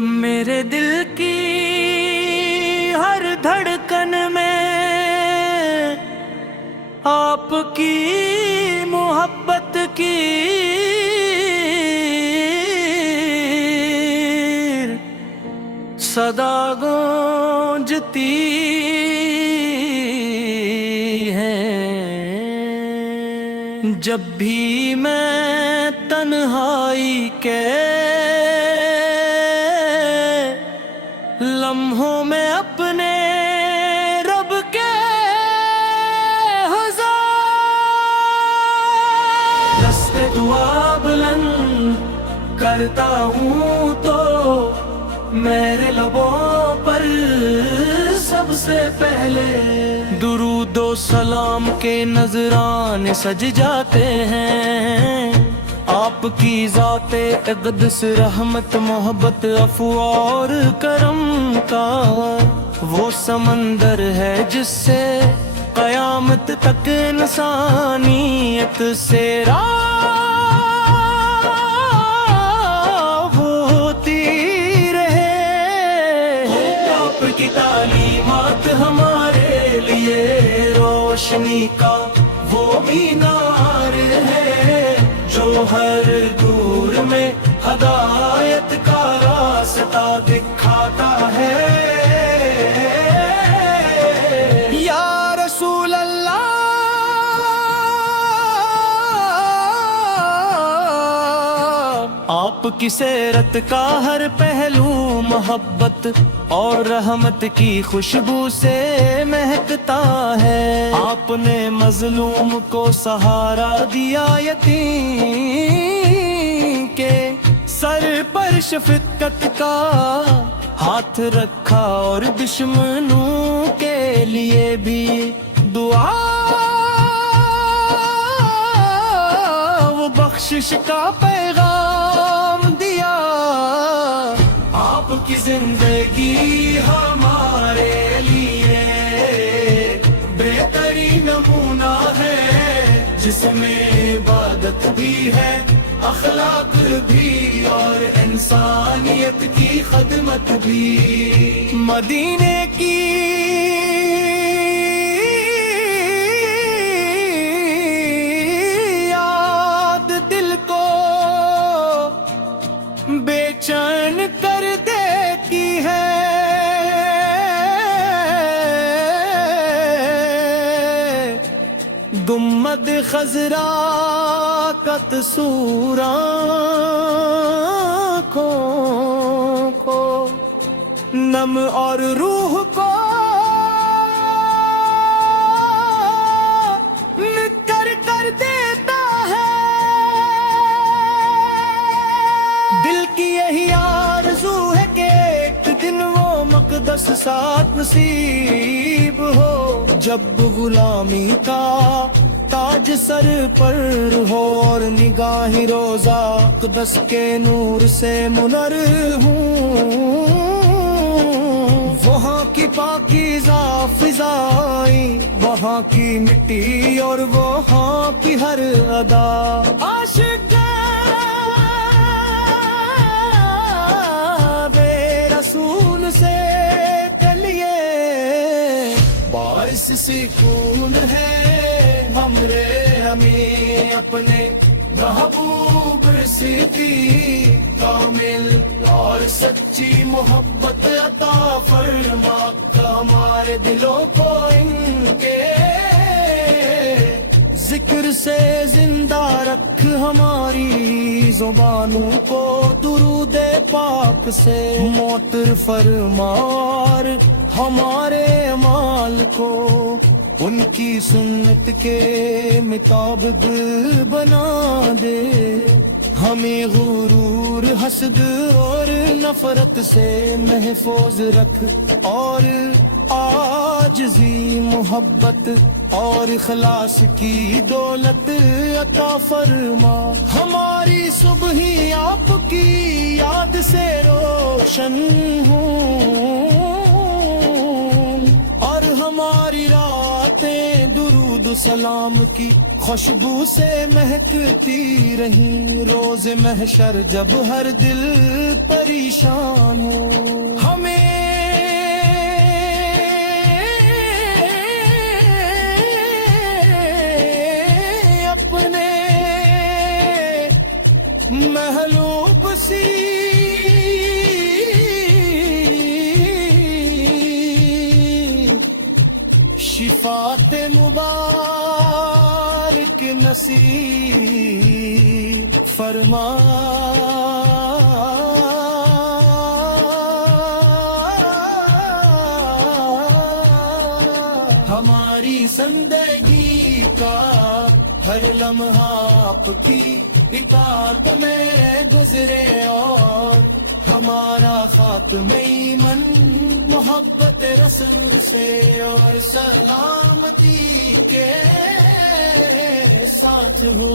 میرے دل کی ہر دھڑکن میں آپ کی محبت کی صدا گونجتی ہے۔ جب بھی میں تنہائی کے لمحوں میں اپنے رب کے حضور دست دعا بلند کرتا ہوں تو میرے لبوں پر سب سے پہلے درود و سلام کے نذرانے سج جاتے ہیں۔ آپ کی ذات اقدس رحمت محبت عفو اور کرم کا وہ سمندر ہے جس سے قیامت تک انسانیت سے کی تعلیمات ہمارے لیے روشنی کا وہ مینار ہے جو ہر دور میں ہدایت کا راستہ دکھاتا ہے۔ یا رسول اللہ آپ کی سیرت کا ہر پہلو محبت اور رحمت کی خوشبو سے مہکتا ہے۔ آپ نے مظلوم کو سہارا دیا، یتیم کے سر پر شفقت کا ہاتھ رکھا اور دشمنوں کے لیے بھی دعا وہ بخشش کا پیغام دیا۔ آپ کی زندگی ہمارے لیے بہترین نمونہ ہے جس میں عبادت بھی ہے، اخلاق بھی اور انسانیت کی خدمت بھی۔ مدینے کی یاد دل کو بے چین کر دیتی ہے۔ گنبد خضرا کا تصور آنکھوں کو نم اور روح کو نکر کر دیتا ہے۔ دل کی یہی آرزو ہے کہ ایک دن وہ مقدس ساتھ نصیب ہو جب غلامی کا تاج سر پر ہو اور نگاہ روزہ اقدس کے نور سے منر ہوں۔ وہاں کی پاکیزہ فضائیں، وہاں کی مٹی اور وہاں کی ہر ادا عاشق بے رسول سے چلیے باعث سکون ہے ہمرے ہمیں اپنے محبوب صدیق کامل اور سچی محبت عطا فرما، ہمارے دلوں کو ان کے ذکر سے زندہ رکھ، ہماری زبانوں کو درود پاک سے معطر فرما اور ہمارے اعمال کو ان کی سنت کے مطابق بنا دے۔ ہمیں غرور حسد اور نفرت سے محفوظ رکھ اور عاجزی محبت اور اخلاص کی دولت عطا فرما۔ ہماری صبح ہی آپ کی یاد سے روشن ہوں اور ہماری راتیں درود و سلام کی خوشبو سے مہکتی رہی روز محشر جب ہر دل پریشان ہو ہمیں اپنے محلوب سی شفاعت مبارک نصیب فرما ہماری زندگی کا ہر لمحہ آپ کی اطاعت میں گزرے اور ہمارا خاتمہ ایمن محبت رسول سے اور سلامتی کے ساتھ ہو